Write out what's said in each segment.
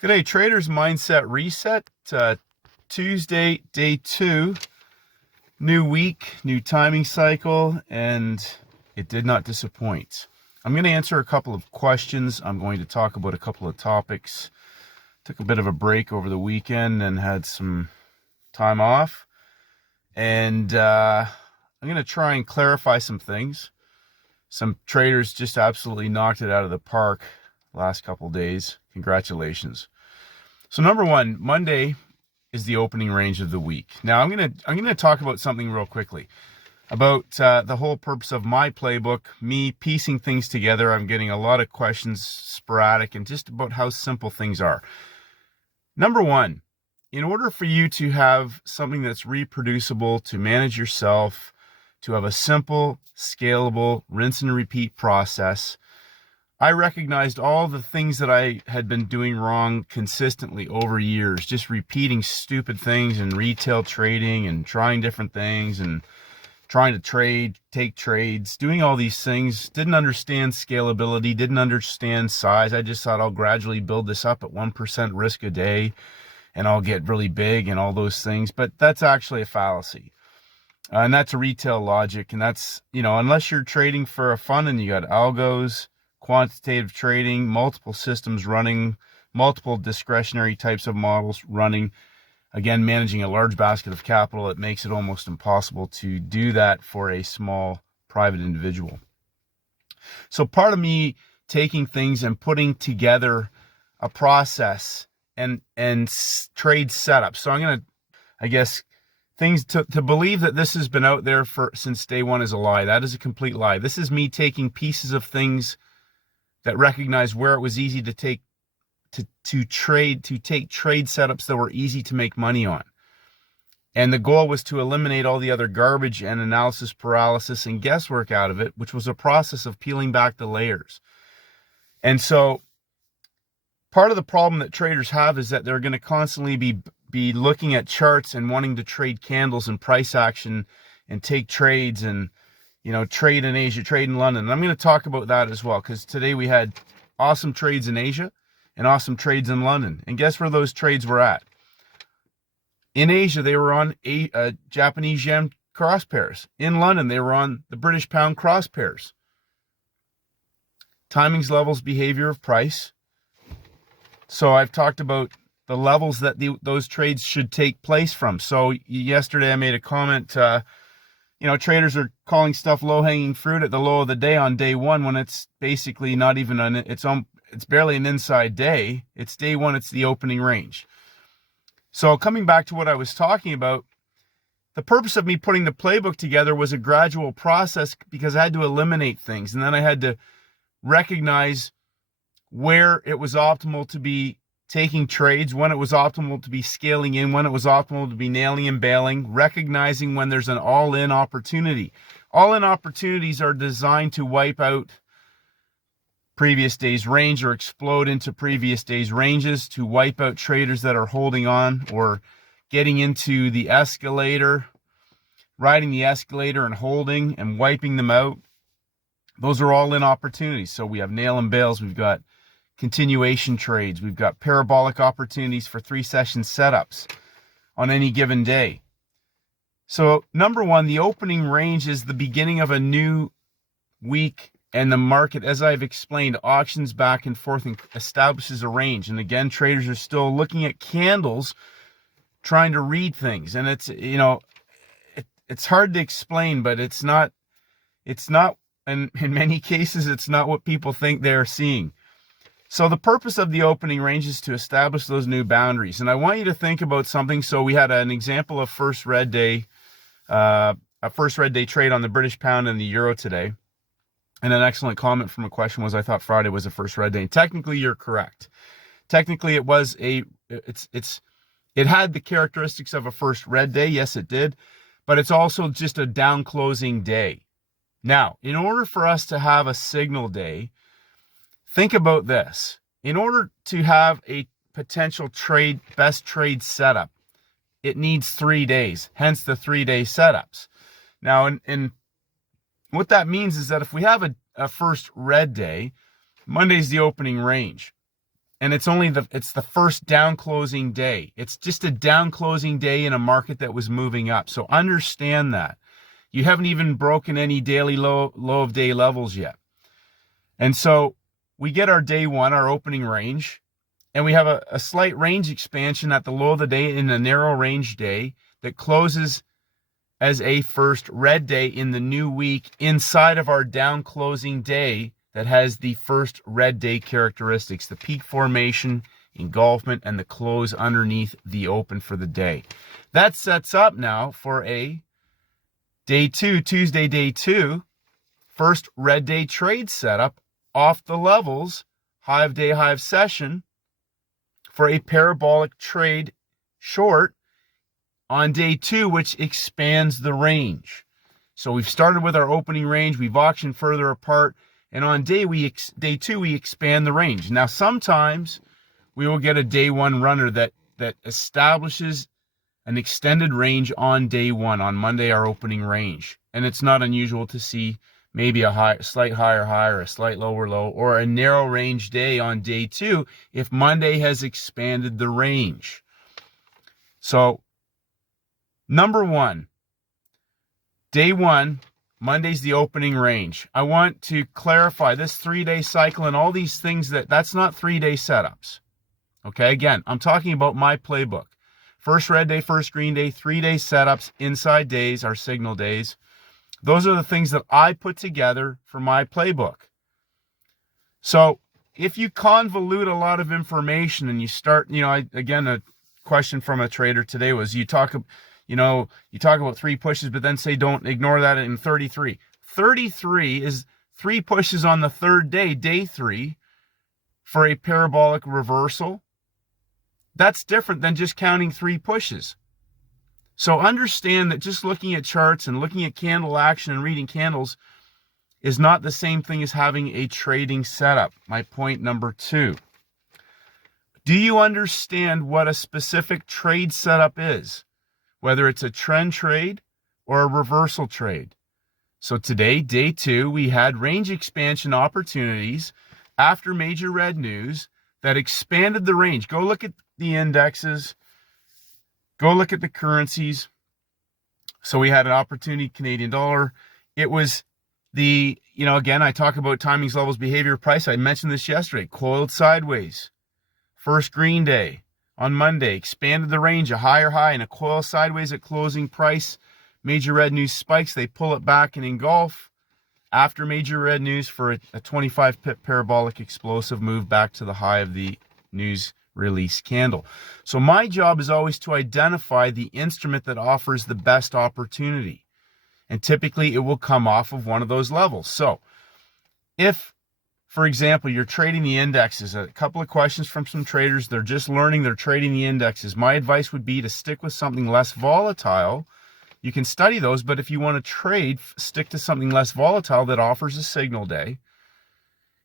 G'day, Traders Mindset Reset. Tuesday, day 2, new week, new timing cycle, and it did not disappoint. I'm going to answer a couple of questions. I'm going to talk about a couple of topics. Took a bit of a break over the weekend and had some time off. And I'm going to try and clarify some things. Some traders just absolutely knocked it out of the park last couple days. Congratulations. So number one, Monday is the opening range of the week. Now I'm gonna talk about something real quickly about the whole purpose of my playbook, me piecing things together. I'm getting a lot of questions sporadic and just about how simple things are. Number one, in order for you to have something that's reproducible, to manage yourself, to have a simple, scalable, rinse and repeat process, I recognized all the things that I had been doing wrong consistently over years, just repeating stupid things in retail trading and trying different things and trying to trade, take trades, doing all these things. Didn't understand scalability, didn't understand size. I just thought I'll gradually build this up at 1% risk a day and I'll get really big and all those things. But that's actually a fallacy. And that's a retail logic. And that's, unless you're trading for fun and you got algos, quantitative trading, multiple systems running, multiple discretionary types of models running, again, managing a large basket of capital, it makes it almost impossible to do that for a small private individual. So part of me taking things and putting together a process and trade setup. So I'm going to, things to believe that this has been out there since day one is a lie. That is a complete lie. This is me taking pieces of things that recognize where it was easy to take trade setups that were easy to make money on. And the goal was to eliminate all the other garbage and analysis paralysis and guesswork out of it, which was a process of peeling back the layers. And so part of the problem that traders have is that they're going to constantly be looking at charts and wanting to trade candles and price action and take trades and trade in Asia, trade in London. And I'm going to talk about that as well, because today we had awesome trades in Asia and awesome trades in London. And guess where those trades were at? In Asia, they were on Japanese yen cross pairs. In London, they were on the British pound cross pairs. Timings, levels, behavior of price. So I've talked about the levels that those trades should take place from. So yesterday I made a comment, traders are calling stuff low-hanging fruit at the low of the day on day one when it's basically not even it's barely an inside day. It's day one, it's the opening range. So coming back to what I was talking about, the purpose of me putting the playbook together was a gradual process because I had to eliminate things. And then I had to recognize where it was optimal to be taking trades, when it was optimal to be scaling in, when it was optimal to be nailing and bailing, recognizing when there's an all-in opportunity. All-in opportunities are designed to wipe out previous day's range or explode into previous day's ranges, to wipe out traders that are holding on or getting into the escalator, riding the escalator and holding and wiping them out. Those are all-in opportunities. So we have nail and bails, we've got continuation trades, we've got parabolic opportunities for 3-session setups on any given day. So number one, the opening range is the beginning of a new week, and the market, as I've explained, auctions back and forth and establishes a range. And again, traders are still looking at candles, trying to read things. And it's, it's hard to explain, but it's not, and in many cases, it's not what people think they're seeing. So the purpose of the opening range is to establish those new boundaries. And I want you to think about something. So we had an example of first red day, a first red day trade on the British pound and the euro today. And an excellent comment from a question was, I thought Friday was a first red day. And technically you're correct. Technically it was it had the characteristics of a first red day. Yes, it did. But it's also just a down closing day. Now, in order for us to have a signal day, think about this. In order to have a potential best trade setup, it needs 3 days, hence the 3-day setups. Now, and what that means is that if we have a first red day, Monday's the opening range. And it's the first down closing day. It's just a down closing day in a market that was moving up. So understand that. You haven't even broken any daily low of day levels yet. And so we get our day one, our opening range, and we have a slight range expansion at the low of the day in a narrow range day that closes as a first red day in the new week inside of our down closing day that has the first red day characteristics, the peak formation, engulfment, and the close underneath the open for the day. That sets up now for a day two, Tuesday day two, first red day trade setup off the levels, high of day, high of session, for a parabolic trade short on day two, which expands the range. So we've started with our opening range, we've auctioned further apart, and on day two we expand the range. Now sometimes we will get a day one runner that establishes an extended range on day one, on Monday, our opening range. And it's not unusual to see maybe a slight higher high or a slight lower low, or a narrow range day on day two if Monday has expanded the range. So number one, day one, Monday's the opening range. I want to clarify this 3-day cycle and all these things that's not 3-day setups. Okay, again, I'm talking about my playbook. First red day, first green day, 3-day setups, inside days, our signal days. Those are the things that I put together for my playbook. So if you convolute a lot of information and you start, again, a question from a trader today was, you talk about 3 pushes, but then say don't ignore that in 33. 33 is 3 pushes on the third day, day 3, for a parabolic reversal. That's different than just counting 3 pushes. So understand that just looking at charts and looking at candle action and reading candles is not the same thing as having a trading setup. My point number 2. Do you understand what a specific trade setup is? Whether it's a trend trade or a reversal trade. So today, day 2, we had range expansion opportunities after major red news that expanded the range. Go look at the indexes. Go look at the currencies. So we had an opportunity, Canadian dollar. It was again, I talk about timings, levels, behavior, price. I mentioned this yesterday. Coiled sideways. First green day on Monday, expanded the range, a higher high and a coil sideways at closing price. Major red news spikes. They pull it back and engulf. After major red news for a 25 pip parabolic explosive move back to the high of the news release candle. So my job is always to identify the instrument that offers the best opportunity. And typically it will come off of one of those levels. So if, for example, you're trading the indexes, a couple of questions from some traders, they're just learning, they're trading the indexes. My advice would be to stick with something less volatile. You can study those, but if you want to trade, stick to something less volatile that offers a signal day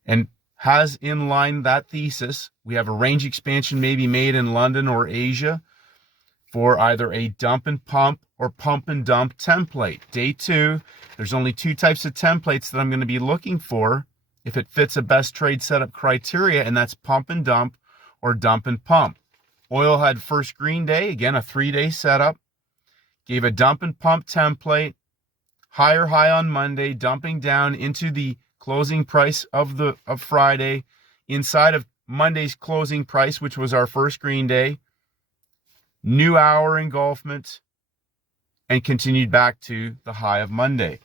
and has in line that thesis. We have a range expansion maybe made in London or Asia for either a dump and pump or pump and dump template. Day 2, there's only 2 types of templates that I'm going to be looking for if it fits a best trade setup criteria, and that's pump and dump or dump and pump. Oil had first green day, again, a 3-day setup, gave a dump and pump template, higher high on Monday, dumping down into the closing price of Friday, inside of Monday's closing price, which was our first green day, new hour engulfment, and continued back to the high of Monday.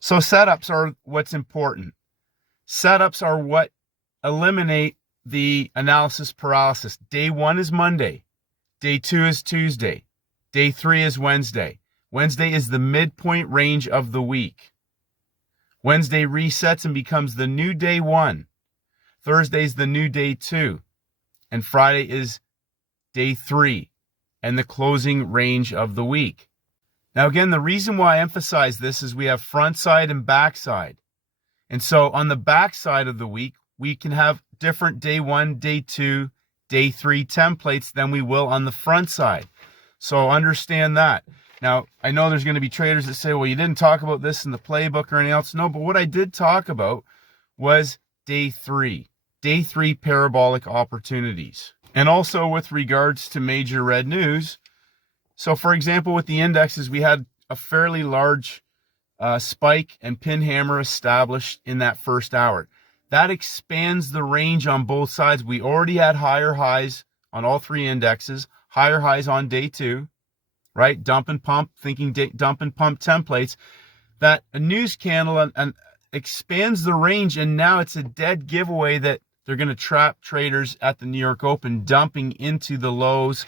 So setups are what's important. Setups are what eliminate the analysis paralysis. Day 1 is Monday. Day 2 is Tuesday. Day 3 is Wednesday. Wednesday is the midpoint range of the week. Wednesday resets and becomes the new day 1. Thursday's the new day 2. And Friday is day 3 and the closing range of the week. Now again, the reason why I emphasize this is we have front side and back side. And so on the back side of the week, we can have different day 1, day 2, day 3 templates than we will on the front side. So understand that. Now, I know there's going to be traders that say, well, you didn't talk about this in the playbook or anything else. No, but what I did talk about was day 3. day 3 parabolic opportunities. And also with regards to major red news, so for example, with the indexes, we had a fairly large spike and pin hammer established in that first hour. That expands the range on both sides. We already had higher highs on all 3 indexes, higher highs on day 2, right? Dump and pump, thinking dump and pump templates. That a news candle and expands the range, and now it's a dead giveaway that they're going to trap traders at the New York Open, dumping into the lows.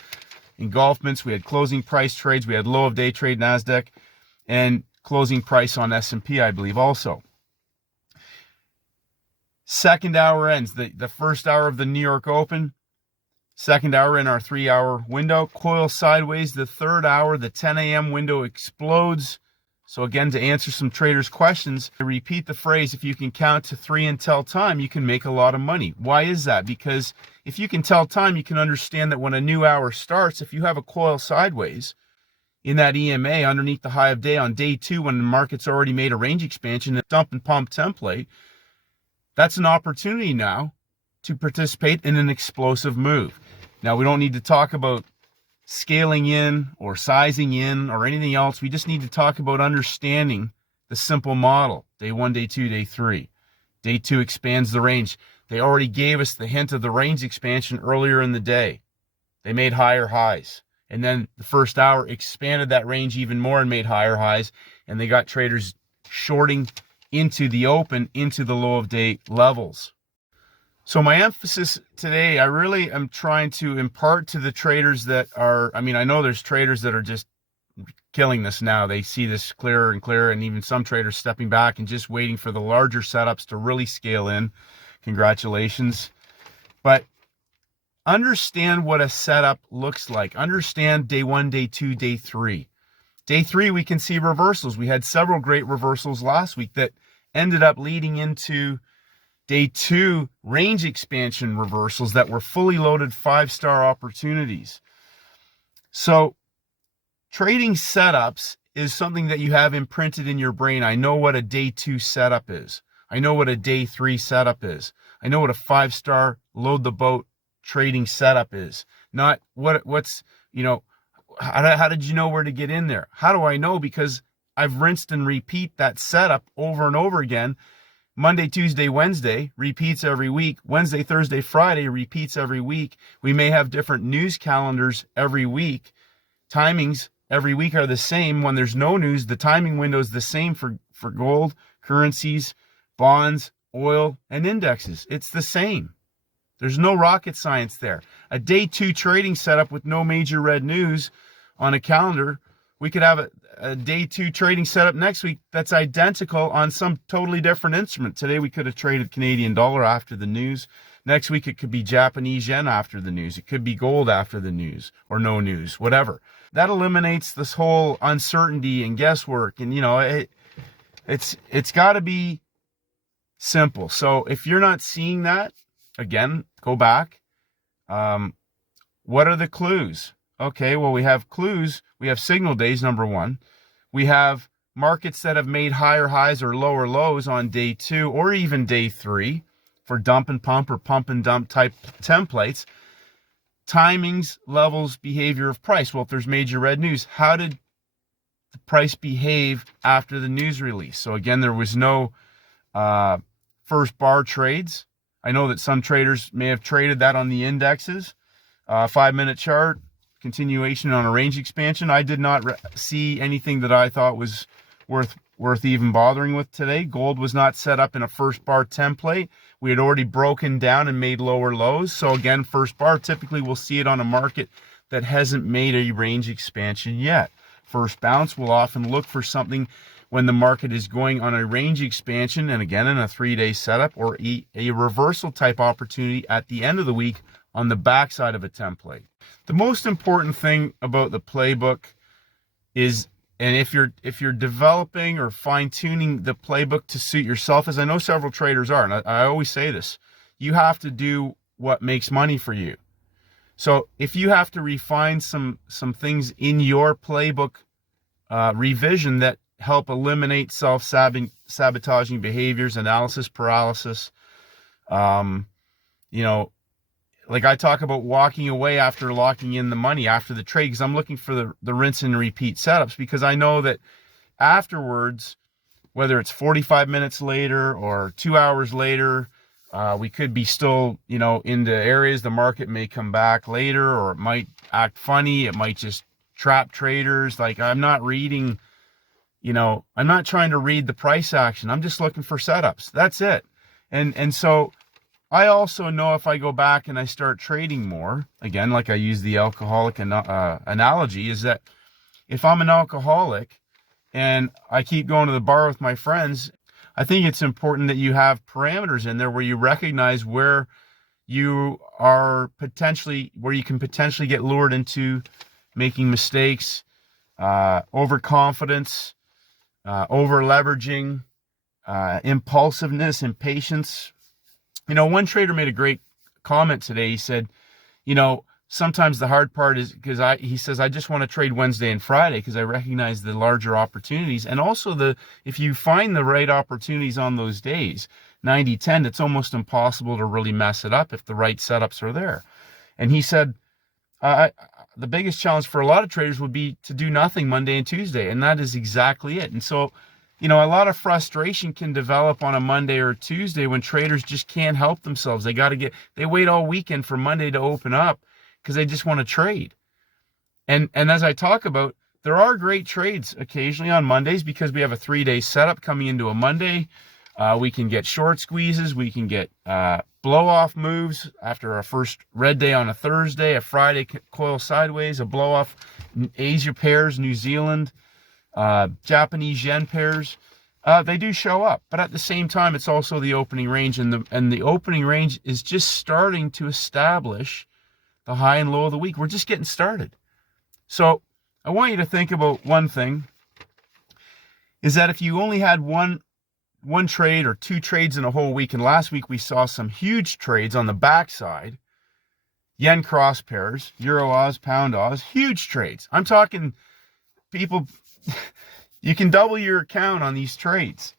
Engulfments, we had closing price trades, we had low of day trade NASDAQ, and closing price on S&P, I believe, also. Second hour ends, the first hour of the New York Open, second hour in our 3-hour window, coil sideways. The third hour, the 10 a.m. window explodes. So again, to answer some traders' questions, I repeat the phrase, if you can count to 3 and tell time, you can make a lot of money. Why is that? Because if you can tell time, you can understand that when a new hour starts, if you have a coil sideways in that EMA underneath the high of day on day 2, when the market's already made a range expansion, a dump and pump template, that's an opportunity now to participate in an explosive move. Now, we don't need to talk about scaling in or sizing in or anything else. We just need to talk about understanding the simple model. Day 1, day 2, day 3. Day 2 expands the range. They already gave us the hint of the range expansion earlier in the day. They made higher highs. And then the first hour expanded that range even more and made higher highs. And they got traders shorting into the open, into the low of day levels. So my emphasis today, I really am trying to impart to the traders that are, I know there's traders that are just killing this now. They see this clearer and clearer, and even some traders stepping back and just waiting for the larger setups to really scale in. Congratulations. But understand what a setup looks like. Understand day 1, day 2, day 3. Day 3, we can see reversals. We had several great reversals last week that ended up leading into day 2 range expansion reversals that were fully loaded 5-star opportunities. So trading setups is something that you have imprinted in your brain. I know what a day 2 setup is. I know what a day 3 setup is. I know what a 5-star load the boat trading setup is. Not what's, how did you know where to get in there? How do I know? Because I've rinsed and repeat that setup over and over again. Monday, Tuesday, Wednesday repeats every week. Wednesday, Thursday, Friday repeats every week. We may have different news calendars every week. Timings every week are the same. When there's no news, the timing window is the same for gold, currencies, bonds, oil, and indexes. It's the same. There's no rocket science there. A day 2 trading setup with no major red news on a calendar, we could have a day 2 trading setup next week that's identical on some totally different instrument. Today we could have traded Canadian dollar after the news. Next week it could be Japanese yen after the news. It could be gold after the news, or no news, whatever. That eliminates this whole uncertainty and guesswork. And it's got to be simple. So if you're not seeing that, again, go back. What are the clues? Okay, well, we have clues. We have signal days, number 1. We have markets that have made higher highs or lower lows on day 2 or even day 3 for dump and pump or pump and dump type templates. Timings, levels, behavior of price. Well, if there's major red news, how did the price behave after the news release? So again, there was no first bar trades. I know that some traders may have traded that on the indexes. 5-minute chart, continuation on a range expansion. I did not see anything that I thought was worth even bothering with today. Gold was not set up in a first bar template. We had already broken down and made lower lows. So again, first bar, typically we'll see it on a market that hasn't made a range expansion yet. First bounce, we'll often look for something when the market is going on a range expansion, and again in a 3-day setup, or a reversal type opportunity at the end of the week on the backside of a template. The most important thing about the playbook is, and if you're developing or fine-tuning the playbook to suit yourself, as I know several traders are, and I always say this, you have to do what makes money for you. So if you have to refine some things in your playbook revision that help eliminate self-sabotaging behaviors, analysis paralysis, you know, like I talk about walking away after locking in the money after the trade, because I'm looking for the rinse and repeat setups, because I know that afterwards, whether it's 45 minutes later or 2 hours later, we could be still, into areas the market may come back later, or it might act funny. It might just trap traders. Like, I'm not reading, I'm not trying to read the price action. I'm just looking for setups. That's it. And so I also know if I go back and I start trading more, again, like I use the alcoholic analogy, is that if I'm an alcoholic and I keep going to the bar with my friends, I think it's important that you have parameters in there where you recognize where you can potentially get lured into making mistakes, overconfidence, over leveraging, impulsiveness, impatience. One trader made a great comment today. He said, sometimes the hard part is because he says, I just want to trade Wednesday and Friday because I recognize the larger opportunities. And also if you find the right opportunities on those days, 90-10, it's almost impossible to really mess it up if the right setups are there. And he said, the biggest challenge for a lot of traders would be to do nothing Monday and Tuesday. And that is exactly it. And so, a lot of frustration can develop on a Monday or Tuesday when traders just can't help themselves. They wait all weekend for Monday to open up because they just want to trade. And as I talk about, there are great trades occasionally on Mondays because we have a 3-day setup coming into a Monday. We can get short squeezes. We can get blow-off moves after a first red day on a Thursday, a Friday coil sideways, a blow-off Asia pairs, New Zealand, Japanese yen pairs. They do show up, but at the same time, it's also the opening range, and the opening range is just starting to establish the high and low of the week. We're just getting started. So I want you to think about one thing, is that if you only had one trade or 2 trades in a whole week, and last week we saw some huge trades on the backside, yen cross pairs, Euro Oz, Pound Oz, huge trades. I'm talking people, you can double your account on these trades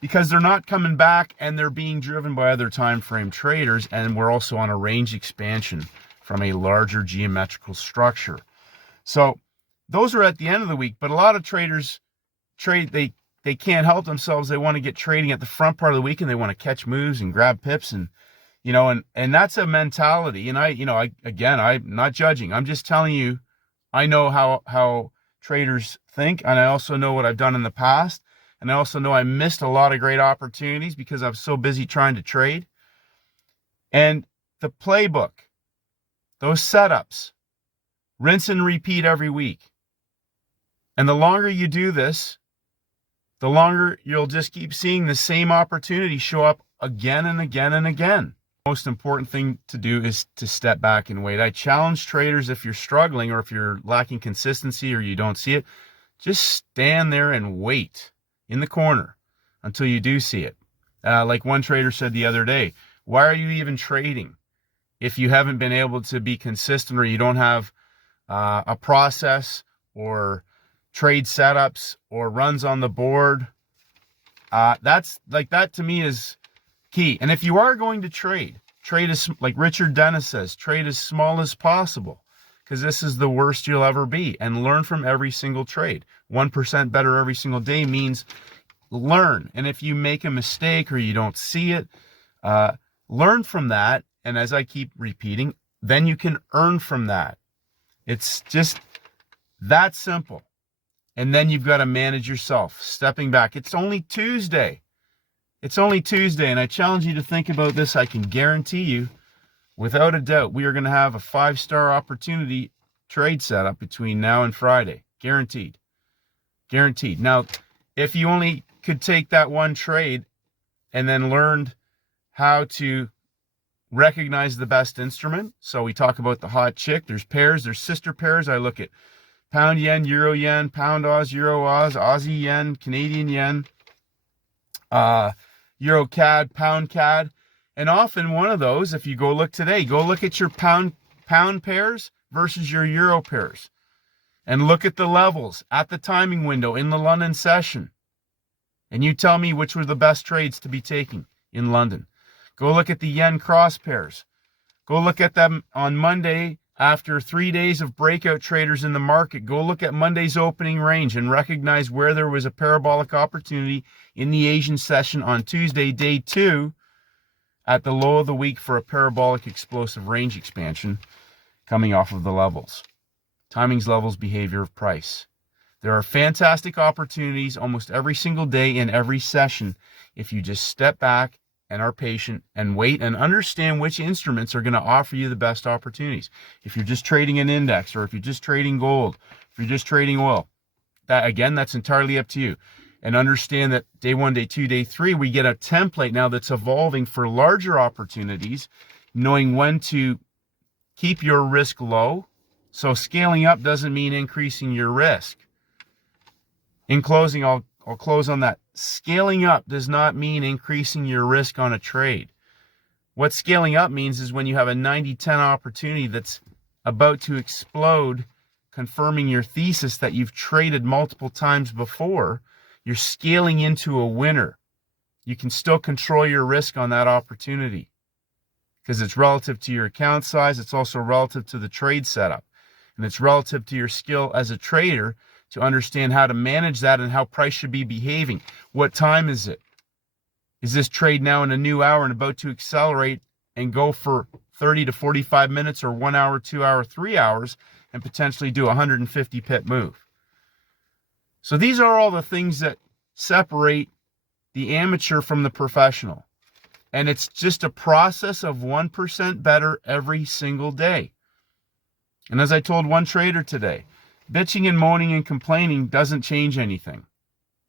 because they're not coming back and they're being driven by other time frame traders, and we're also on a range expansion from a larger geometrical structure. So those are at the end of the week, but a lot of traders they can't help themselves. They want to get trading at the front part of the week, and they want to catch moves and grab pips, and and that's a mentality. And I'm not judging. I'm just telling you, I know how traders think, and I also know what I've done in the past, and I also know I missed a lot of great opportunities because I was so busy trying to trade. And the playbook, those setups, rinse and repeat every week. And the longer you do this, the longer you'll just keep seeing the same opportunity show up again and again and again. The most important thing to do is to step back and wait. I challenge traders, if you're struggling or if you're lacking consistency or you don't see it, just stand there and wait in the corner until you do see it. Like one trader said the other day, why are you even trading if you haven't been able to be consistent, or you don't have a process or trade setups or runs on the board? That to me is key. And if you are going to trade as, like Richard Dennis says, trade as small as possible, because this is the worst you'll ever be, and learn from every single trade. 1% better every single day means learn. And if you make a mistake or you don't see it, learn from that. And as I keep repeating, then you can earn from that. It's just that simple. And then you've got to manage yourself, stepping back. It's only Tuesday. And I challenge you to think about this. I can guarantee you, without a doubt, we are going to have a 5-star opportunity trade setup between now and Friday. Guaranteed. Now, if you only could take that one trade and then learned how to recognize the best instrument. So we talk about the hot chick. There's pairs, there's sister pairs. I look at pound yen, euro yen, pound Oz, euro Oz, Aussie yen, Canadian yen, euro CAD, pound CAD. And often one of those, if you go look today, go look at your pound pairs versus your euro pairs. And look at the levels at the timing window in the London session. And you tell me which were the best trades to be taking in London. Go look at the yen cross pairs. Go look at them on Monday after 3 days of breakout traders in the market. Go look at Monday's opening range and recognize where there was a parabolic opportunity in the Asian session on Tuesday, day 2, at the low of the week for a parabolic explosive range expansion coming off of the levels. Timings, levels, behavior of price. There are fantastic opportunities almost every single day in every session if you just step back and are patient and wait and understand which instruments are going to offer you the best opportunities. If you're just trading an index, or if you're just trading gold, if you're just trading oil, that's entirely up to you. And understand that day 1, day 2, day 3, we get a template now that's evolving for larger opportunities, knowing when to keep your risk low. So scaling up doesn't mean increasing your risk. In closing, I'll close on that. Scaling up does not mean increasing your risk on a trade. What scaling up means is when you have a 90-10 opportunity that's about to explode, confirming your thesis that you've traded multiple times before, you're scaling into a winner. You can still control your risk on that opportunity because it's relative to your account size. It's also relative to the trade setup, and it's relative to your skill as a trader to understand how to manage that and how price should be behaving. What time is it? Is this trade now in a new hour and about to accelerate and go for 30 to 45 minutes, or 1 hour, 2 hour, 3 hours, and potentially do a 150 pip move? So these are all the things that separate the amateur from the professional. And it's just a process of 1% better every single day. And as I told one trader today, bitching and moaning and complaining doesn't change anything.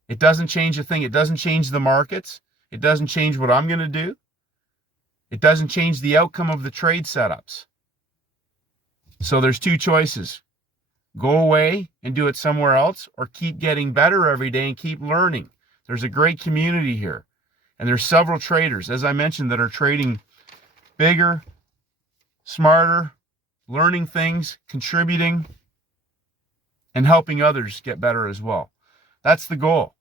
It doesn't change a thing. It doesn't change the markets. It doesn't change what I'm going to do. It doesn't change the outcome of the trade setups. So there's two choices. Go away and do it somewhere else, or keep getting better every day and keep learning. There's a great community here. And there's several traders, as I mentioned, that are trading bigger, smarter, learning things, contributing, and helping others get better as well. That's the goal.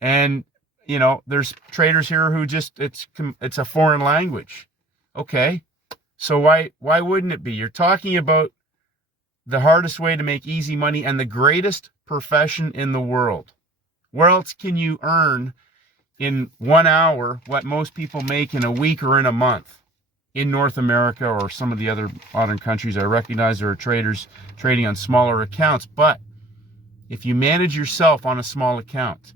And, there's traders here who just, it's a foreign language. Okay, so why wouldn't it be? You're talking about the hardest way to make easy money and the greatest profession in the world. Where else can you earn in 1 hour what most people make in a week or in a month in North America or some of the other modern countries? I recognize there are traders trading on smaller accounts, but if you manage yourself on a small account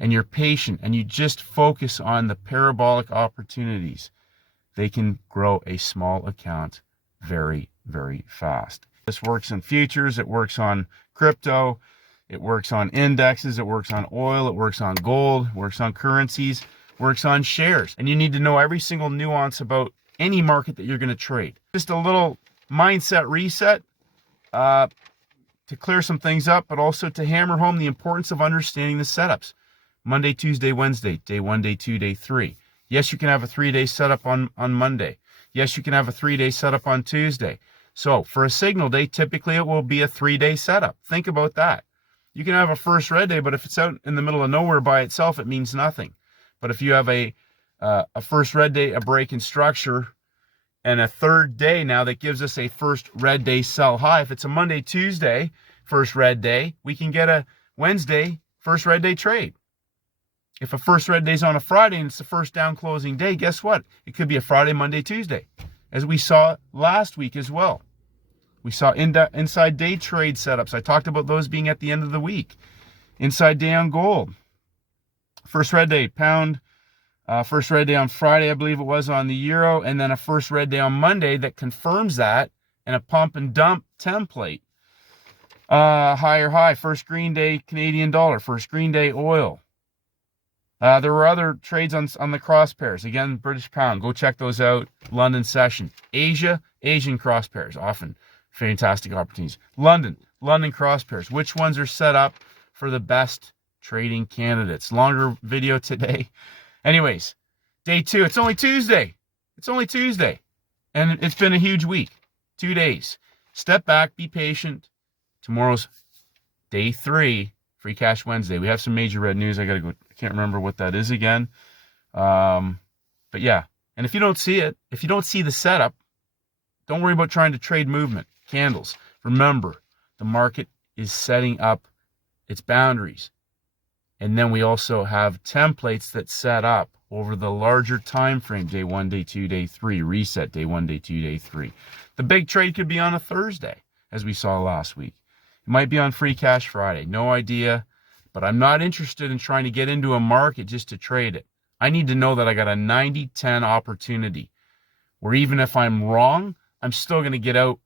and you're patient and you just focus on the parabolic opportunities, they can grow a small account very, very fast. This works in futures, it works on crypto, it works on indexes, it works on oil, it works on gold, it works on currencies, it works on shares. And you need to know every single nuance about any market that you're going to trade. Just a little mindset reset to clear some things up, but also to hammer home the importance of understanding the setups. Monday, Tuesday, Wednesday, day 1, day 2, day 3. Yes, you can have a 3-day setup on Monday. Yes, you can have a 3-day setup on Tuesday. So for a signal day, typically it will be a 3-day setup. Think about that. You can have a first red day, but if it's out in the middle of nowhere by itself, it means nothing. But if you have a first red day, a break in structure, and a third day now that gives us a first red day sell high. If it's a Monday, Tuesday, first red day, we can get a Wednesday, first red day trade. If a first red day is on a Friday and it's the first down closing day, guess what? It could be a Friday, Monday, Tuesday, as we saw last week as well. We saw inside day trade setups. I talked about those being at the end of the week. Inside day on gold. First red day, pound. First red day on Friday, I believe it was, on the euro. And then a first red day on Monday that confirms that, and a pump and dump template. Higher high. First green day, Canadian dollar. First green day, oil. There were other trades on the cross pairs. Again, British pound. Go check those out. London session. Asia, Asian cross pairs. Often fantastic opportunities. London cross pairs. Which ones are set up for the best trading candidates? Longer video today. Anyways, day 2. It's only Tuesday. And it's been a huge week. 2 days. Step back. Be patient. Tomorrow's day 3. Free Cash Wednesday. We have some major red news. I can't remember what that is again. But yeah. And if you don't see it, if you don't see the setup, Don't worry about trying to trade movement, candles. Remember, the market is setting up its boundaries. And then we also have templates that set up over the larger time frame, day 1, day 2, day 3, reset, day 1, day 2, day 3. The big trade could be on a Thursday, as we saw last week. It might be on Free Cash Friday. No idea. But I'm not interested in trying to get into a market just to trade it. I need to know that I got a 90-10 opportunity where even if I'm wrong, I'm still going to get out,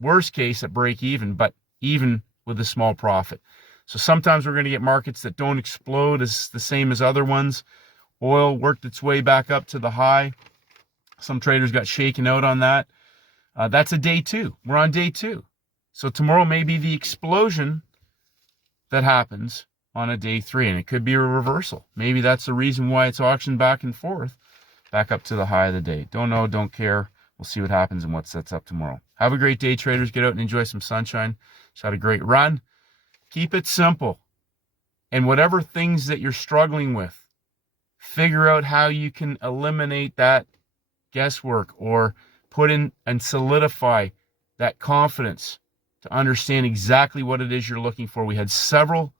worst case, at break even, but even with a small profit. So sometimes we're going to get markets that don't explode as the same as other ones. Oil worked its way back up to the high. Some traders got shaken out on that. That's a day 2. We're on day 2. So tomorrow may be the explosion that happens on a day 3, and it could be a reversal. Maybe that's the reason why it's auctioned back and forth, back up to the high of the day. Don't know, don't care. We'll see what happens and what sets up tomorrow. Have a great day, traders. Get out and enjoy some sunshine. Just had a great run. Keep it simple. And whatever things that you're struggling with, figure out how you can eliminate that guesswork or put in and solidify that confidence to understand exactly what it is you're looking for. We had several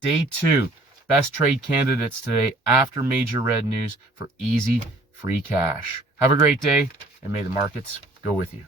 day 2 best trade candidates today after major red news for easy free cash. Have a great day, and may the markets go with you.